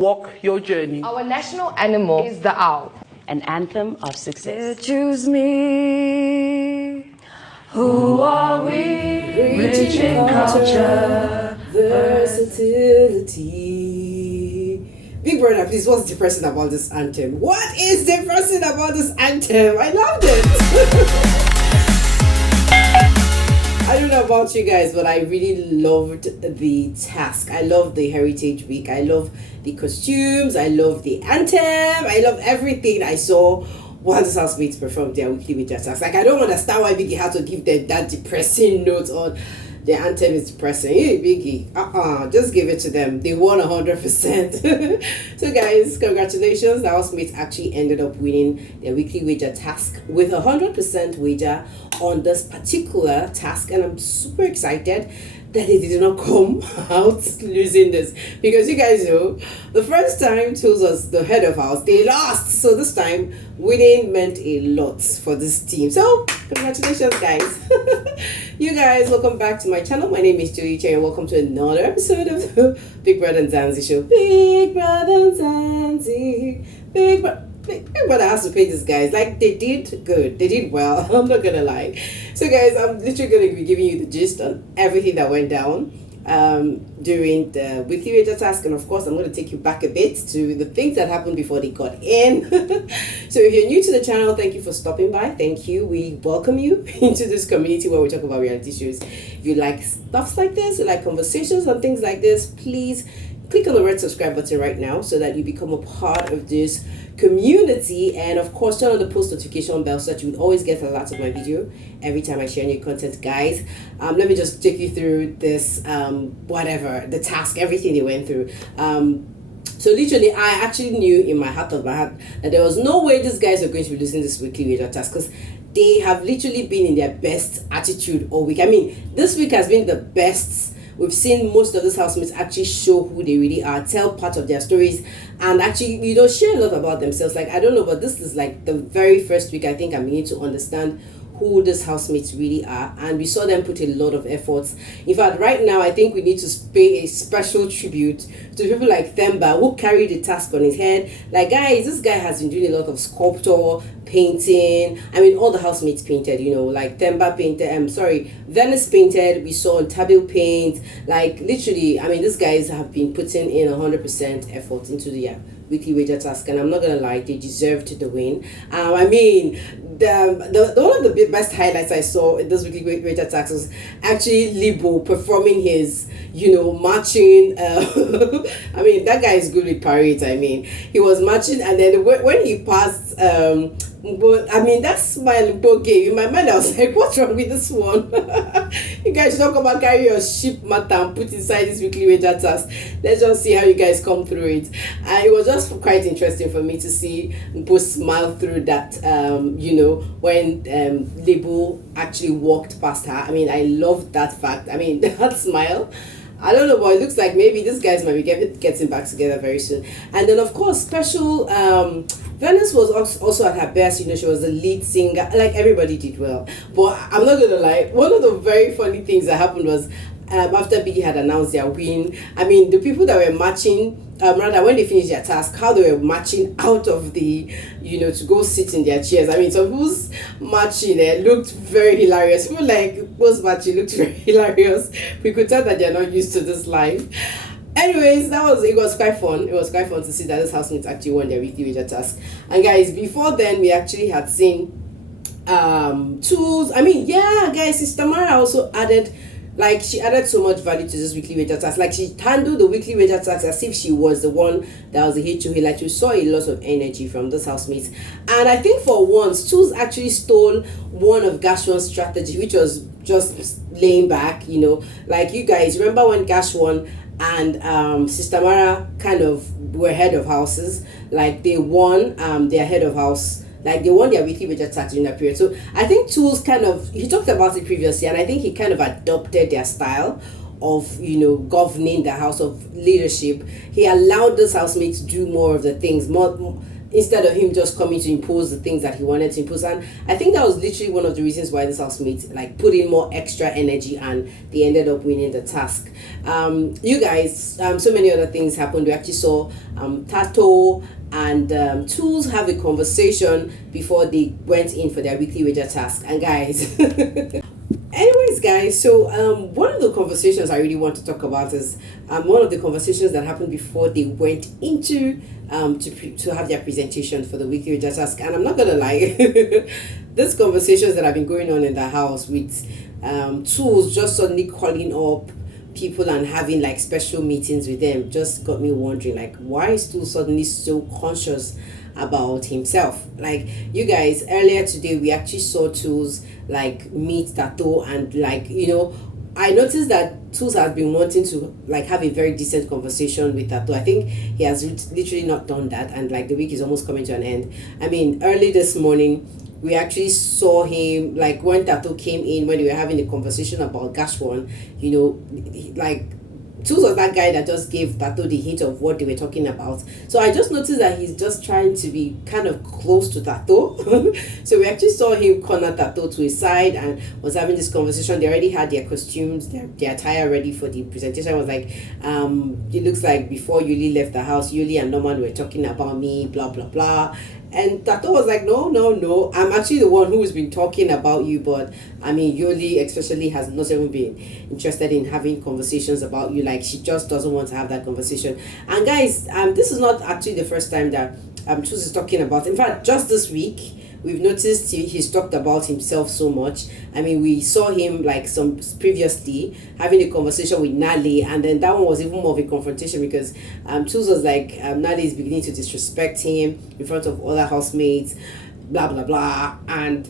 Walk your journey. Our national animal is the owl. An anthem of success. Choose me. Who are we? Rich in culture, versatility. Big brother, please, what's depressing about this anthem? What is depressing about this anthem? I loved it. I don't know about you guys, but I really loved the task. I love the Heritage Week. I love the costumes. I love the anthem. I love everything I saw once housemates performed their weekly with their task. Like, I don't understand why Biggie had to give them that depressing note on the anthem is depressing. Hey, Biggie, just give it to them. They won 100%. So, guys, congratulations. The housemates actually ended up winning their weekly wager task with 100% wager on this particular task, and I'm super excited that they did not come out losing this, because you guys know the first time Tools was the head of house, they lost. So this time winning meant a lot for this team. So congratulations, guys. You guys, welcome back to my channel. My name is Julie Chen, and welcome to another episode of the Bbmzansi show. Bbmzansi, Big Brother has to pay these guys. Like, they did good. They did well. I'm not gonna lie. So, guys, I'm literally gonna be giving you the gist on everything that went down during the weekly wager task, and of course, I'm gonna take you back a bit to the things that happened before they got in. So, if you're new to the channel, thank you for stopping by. Thank you. We welcome you into this community where we talk about reality shows. If you like stuff like this, you like conversations and things like this, please click on the red subscribe button right now so that you become a part of this community, and of course turn on the post notification bell so that you would always get alerts of my video every time I share new content, guys. Let me just take you through this the task, everything they went through. So literally, I actually knew in my heart of my heart that there was no way these guys were going to be losing this weekly wager task, because they have literally been in their best attitude all week. I mean, this week has been the best. We've seen most of these housemates actually show who they really are, tell part of their stories, and actually, share a lot about themselves. Like, I don't know, but this is like the very first week I think I'm beginning to understand who these housemates really are, and we saw them put a lot of efforts. In fact, right now, I think we need to pay a special tribute to people like Themba, who carried the task on his head. Like, guys, this guy has been doing a lot of sculpture, painting. I mean, all the housemates painted, like Themba painted, Venice painted, we saw Tabil paint. Like, literally, I mean, these guys have been putting in 100% effort into the weekly wager task, and I'm not gonna lie, they deserved the win. I mean, the one of the best highlights I saw in this weekly wager task was actually Libo performing his marching. I mean, that guy is good with parades. I mean, he was marching, and then when he passed but I mean, that smile gave in my mind, I was like, what's wrong with this one? You guys should not come and carry your sheep matter and put inside this weekly wager task. Let's just see how you guys come through it. And it was just quite interesting for me to see both smile through that, when Libo actually walked past her. I mean, I loved that fact. I mean, that smile. I don't know, but it looks like maybe these guys might be getting back together very soon. And then, of course, special Venice was also at her best. She was the lead singer. Like, everybody did well. But I'm not gonna lie, one of the very funny things that happened was after Biggie had announced their win, I mean, the people that were marching, rather when they finished their task, how they were marching out of the, to go sit in their chairs. I mean, some people's marching looked very hilarious. People like post marching looked very hilarious. We could tell that they're not used to this life. Anyways, it was quite fun. It was quite fun to see that this housemates actually won their weekly wager task. And guys, before then, we actually had seen Tools. I mean, yeah, guys, Sister Mara also added. Like, she added so much value to this weekly wager task. Like, she handled the weekly wager task as if she was the one that was the HOA. Like, we saw a lot of energy from this housemates. And I think for once, Tools actually stole one of Gashwan's strategy, which was just laying back, Like, you guys, remember when Gashwan and Sister Mara kind of were head of houses? Like, they won their head of house. Like, they won their weekly wager tax during that period. So I think Tools he talked about it previously, and I think he kind of adopted their style of, governing the house, of leadership. He allowed this housemate to do more of the things, more instead of him just coming to impose the things that he wanted to impose. And I think that was literally one of the reasons why this housemate like put in more extra energy and they ended up winning the task. You guys, so many other things happened. We actually saw Tato and Tools have a conversation before they went in for their weekly wager task. And guys, anyways guys, so one of the conversations I really want to talk about is one of the conversations that happened before they went into to have their presentation for the weekly wager task. And I'm not gonna lie, these conversations that have been going on in the house with Tools just suddenly calling up people and having like special meetings with them just got me wondering, like, why is Tools suddenly so conscious about himself? Like, you guys, earlier today we actually saw Tools like meet Tato, and like, you know, I noticed that Tools has been wanting to like have a very decent conversation with Tato. I think he has literally not done that, and like the week is almost coming to an end. I mean, early this morning we actually saw him like when Tato came in, when they were having a conversation about Gashwan, you know, like Tools was that guy that just gave Tato the hint of what they were talking about. So I just noticed that he's just trying to be kind of close to Tato. So we actually saw him corner Tato to his side and was having this conversation. They already had their costumes, their attire ready for the presentation. I was like, it looks like before Yuli left the house, Yuli and Norman were talking about me, blah, blah, blah. And Tato was like, no, I'm actually the one who's been talking about you, but I mean, Yoli especially has not even been interested in having conversations about you. Like, she just doesn't want to have that conversation. And guys, this is not actually the first time that Tools is talking about. In fact, just this week, we've noticed he's talked about himself so much. I mean, we saw him like some previously having a conversation with Nali, and then that one was even more of a confrontation because Tools was like, Nali is beginning to disrespect him in front of other housemates, blah blah blah, and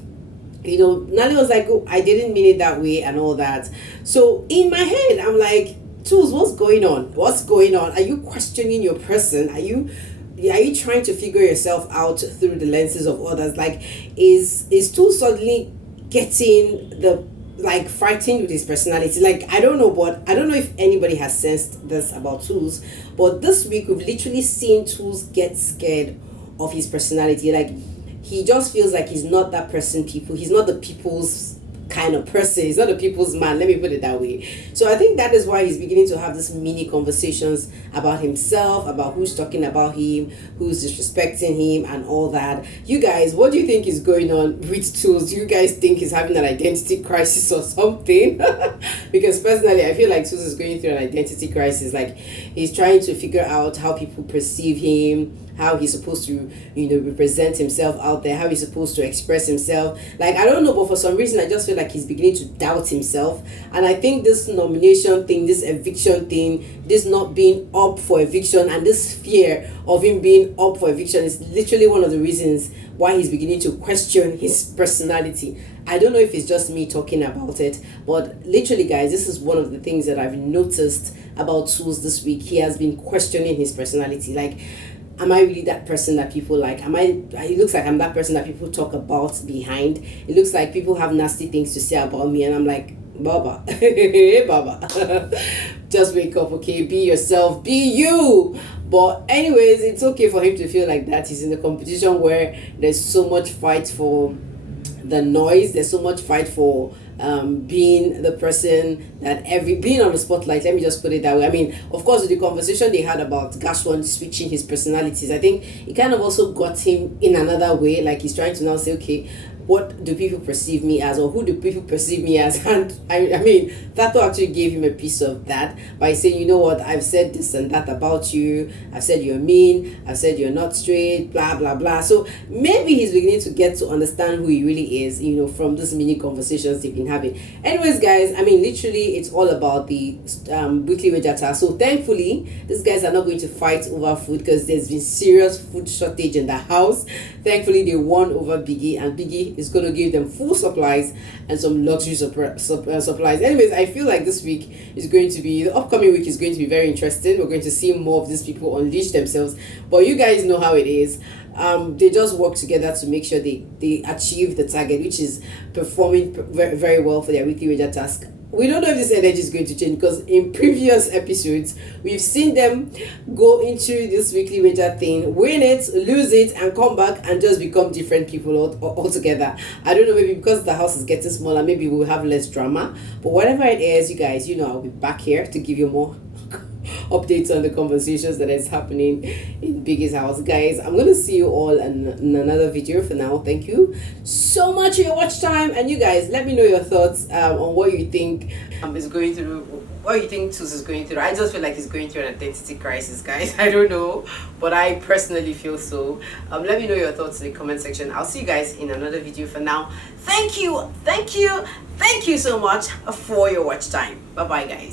you know, Nali was like, oh, I didn't mean it that way and all that. So in my head, I'm like, Tools, what's going on? What's going on? Are you questioning your person? Are you trying to figure yourself out through the lenses of others? Like, is Tools suddenly getting the like frightened with his personality? Like, I don't know, but I don't know if anybody has sensed this about Tools, but this week we've literally seen Tools get scared of his personality. Like, he just feels like he's not that person. He's not the people's kind of person. He's not a people's man, let me put it that way. So I think that is why he's beginning to have these mini conversations about himself, about who's talking about him, who's disrespecting him and all that. You guys, what do you think is going on with Tools? Do you guys think he's having an identity crisis or something? Because personally, I feel like Tools is going through an identity crisis. Like, he's trying to figure out how people perceive him, how he's supposed to, you know, represent himself out there, how he's supposed to express himself. Like, I don't know, but for some reason I just feel like he's beginning to doubt himself. And I think this nomination thing, this eviction thing, this not being up for eviction, and this fear of him being up for eviction is literally one of the reasons why he's beginning to question his personality. I don't know if it's just me talking about it, but literally, guys, this is one of the things that I've noticed about Tools this week. He has been questioning his personality. Like, am I really that person that people like? It looks like I'm that person that people talk about behind. It looks like people have nasty things to say about me, and I'm like, Baba, hey, Baba, just wake up, okay? Be yourself, be you. But anyways, it's okay for him to feel like that. He's in a competition where there's so much fight for the noise. There's so much fight for being the person that being on the spotlight. Let me just put it that way. I mean, of course, with the conversation they had about Gashwan switching his personalities, I think it kind of also got him in another way. Like, he's trying to now say, okay, what do people perceive me as, or who do people perceive me as? And I mean, Tato actually gave him a piece of that by saying, you know what, I've said this and that about you. I've said you're mean. I've said you're not straight, blah, blah, blah. So maybe he's beginning to get to understand who he really is, you know, from these mini conversations they've been having. Anyways, guys, I mean, literally, it's all about the weekly wage task. So thankfully, these guys are not going to fight over food because there's been serious food shortage in the house. Thankfully, they won over Biggie, and Biggie is going to give them full supplies and some luxury supplies. Anyways, I feel like this week is going to be, the upcoming week is going to be very interesting. We're going to see more of these people unleash themselves. But you guys know how it is. They just work together to make sure they achieve the target, which is performing very, very well for their weekly wager task. we don't know if this energy is going to change, because in previous episodes we've seen them go into this weekly major thing, win it, lose it, and come back and just become different people altogether. I don't know, maybe because the house is getting smaller, maybe we'll have less drama. But whatever it is, you guys, you know, I'll be back here to give you more updates on the conversations that is happening in Biggie's house. Guys, I'm gonna see you all in another video. For now, thank you so much for your watch time, and you guys, let me know your thoughts on what you think is going through, what you think Tus is going through. I just feel like he's going through an identity crisis, guys. I don't know, but I personally feel so. Let me know your thoughts in the comment section. I'll see you guys in another video. For now, thank you so much for your watch time. Bye bye, guys.